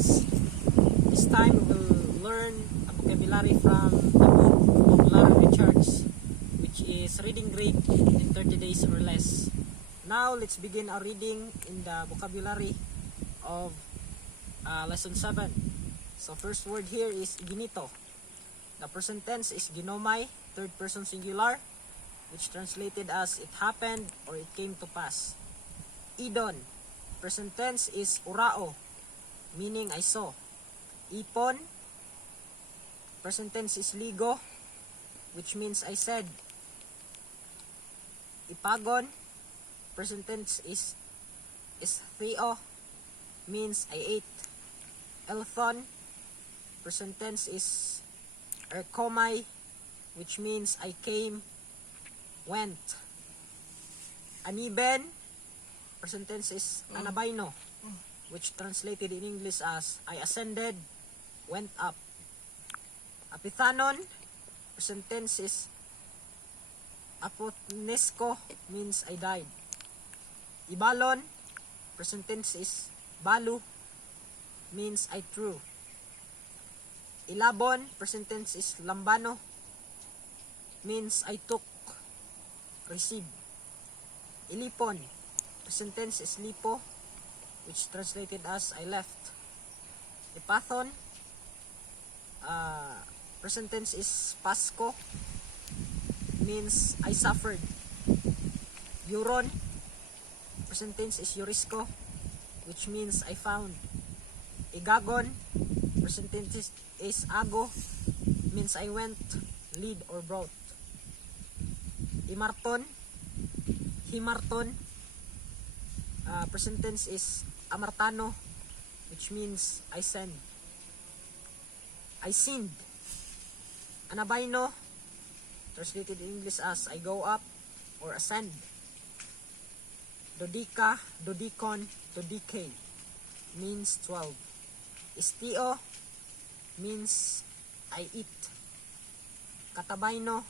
friends. This time we will learn a vocabulary from the book Vocabulary Recharge, which is reading grade in 30 days or less. Now let's begin our reading in the vocabulary of lesson 7. So first word here is ginito. The present tense is ginomai, third person singular, which translated as it happened or it came to pass. Idon, present tense is urao, meaning I saw. Ipon, present tense is ligo, which means I said. Ipagon, present tense is theo, means I ate. Elthon, present tense is erkomai, which means I came, went. Aniben, present tense is anabaino, which translated in English as I ascended, went up. Apithanon, present tense is apotnesko, means I died. Ibalon, present tense is balu, means I threw. Ilabon, present tense is lambano, means I took, received. Ilipon, present tense is lipo, which translated as I left. Ipathon, present tense is pasko, means I suffered. Euron, present tense is eurisco, which means I found. Igagon, present tense is ago, means I went, lead or brought. Imarton, himarton, present tense is amartano, which means I send. I sinned. Anabaino, translated in English as I go up or ascend. Dodika, dodikon, dodike, means 12. Istio, means I eat. Katabaino,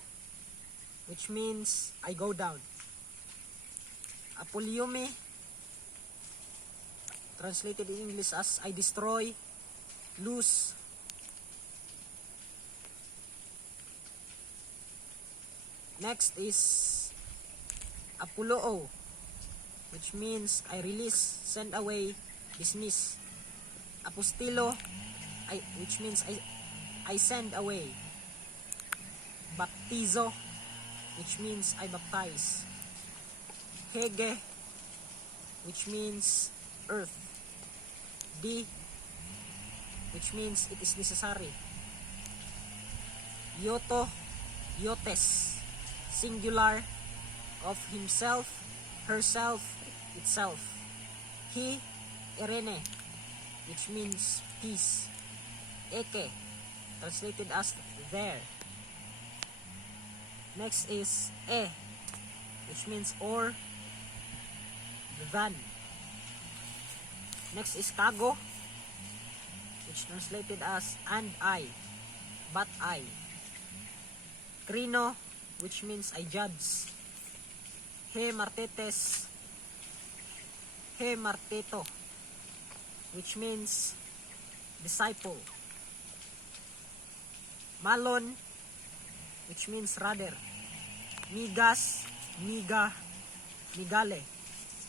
which means I go down. Apoliumi, translated in English as I destroy, lose. Next is apuloo, which means I release, send away, dismiss. Apostilo, which means I send away. Baptizo, which means I baptize. Hege, which means earth. Di, which means it is necessary. Yoto, yotes, singular, of himself, herself, itself. He, erene, which means peace. Eke, translated as there. Next is which means or, than. Next is kago, which translated as and I, but I. Krino, which means I judge. He martetes, he marteto, which means disciple. Malon, which means rather. Migas, miga, migale,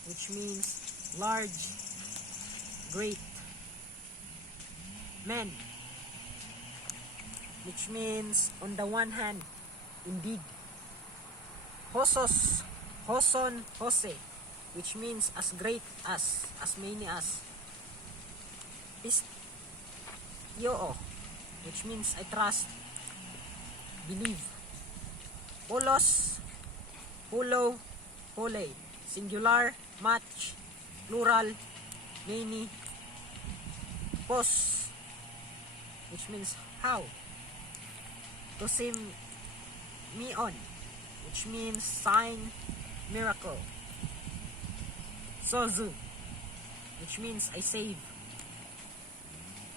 which means large, great. Men, which means on the one hand, indeed. Hosos, hoson, hose, which means as great as many as. Pistio, which means I trust, believe. Polos, polo, pole, singular, much, plural, many. Pos, which means how. Tosim mion, which means sign, miracle. Sozu, which means I save.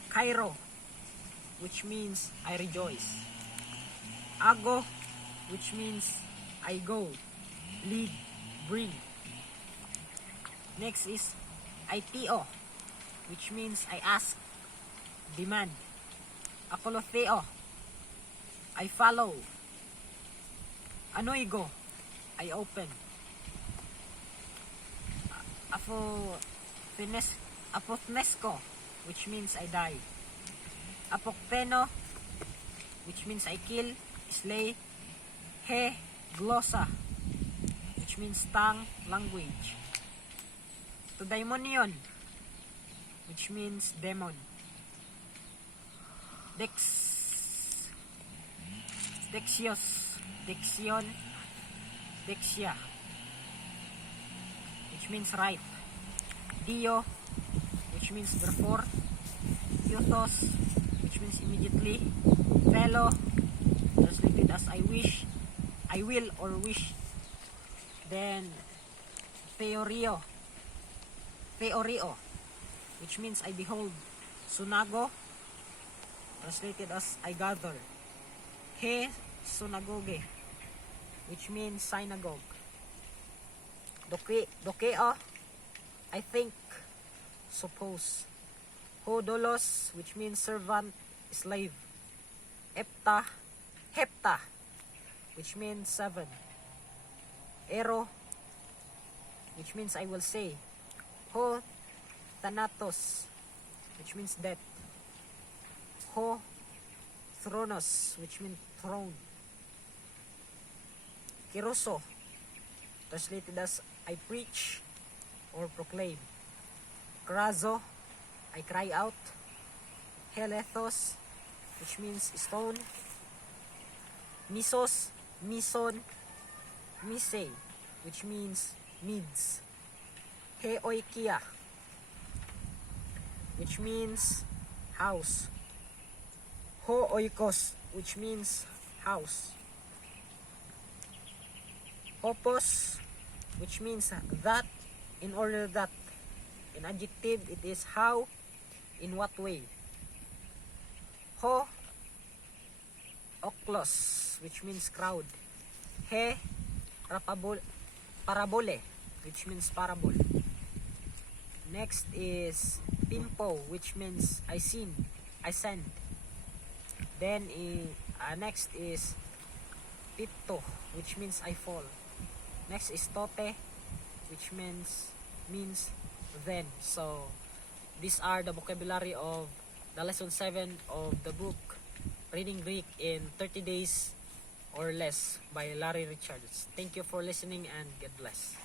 Cairo, which means I rejoice. Ago, which means I go, lead, bring. Next is ITO, which means I ask, demand. Akolotheo, I follow. Anoigo, I open. Apothnesco, which means I die. Apokpeno, which means I kill, slay. He, glossa, which means tongue, language. To daimonion, which means demon. Dexios, dexion, dexia, which means right. Dio, which means therefore. Euthos, which means immediately. Fellow, translated as I wish, I will or wish. Then theorio, which means I behold. Sunago, translated as I gather. He synagogue, which means synagogue. Dokeo, I think, suppose. Hodolos, which means servant, slave. Hepta, which means 7. Ero, which means I will say. Ho, thanatos, which means death. Ho, thronos, which means throne. Kiroso, translated as I preach or proclaim. Krazo, I cry out. Helethos, which means stone. Misos, mison, mise, which means needs. Heoikia, which means house. Ho-oikos, which means house. Hopos, which means that, in order that. In adjective, it is how, in what way. Ho, oklos, which means crowd. He, parabole, which means parable. Next is pimpo, which means I send. Then next is pipto, which means I fall. Next is tote, which means then. So these are the vocabulary of the lesson 7 of the book Reading Greek in 30 Days or Less by Larry Richards. Thank you for listening and God bless.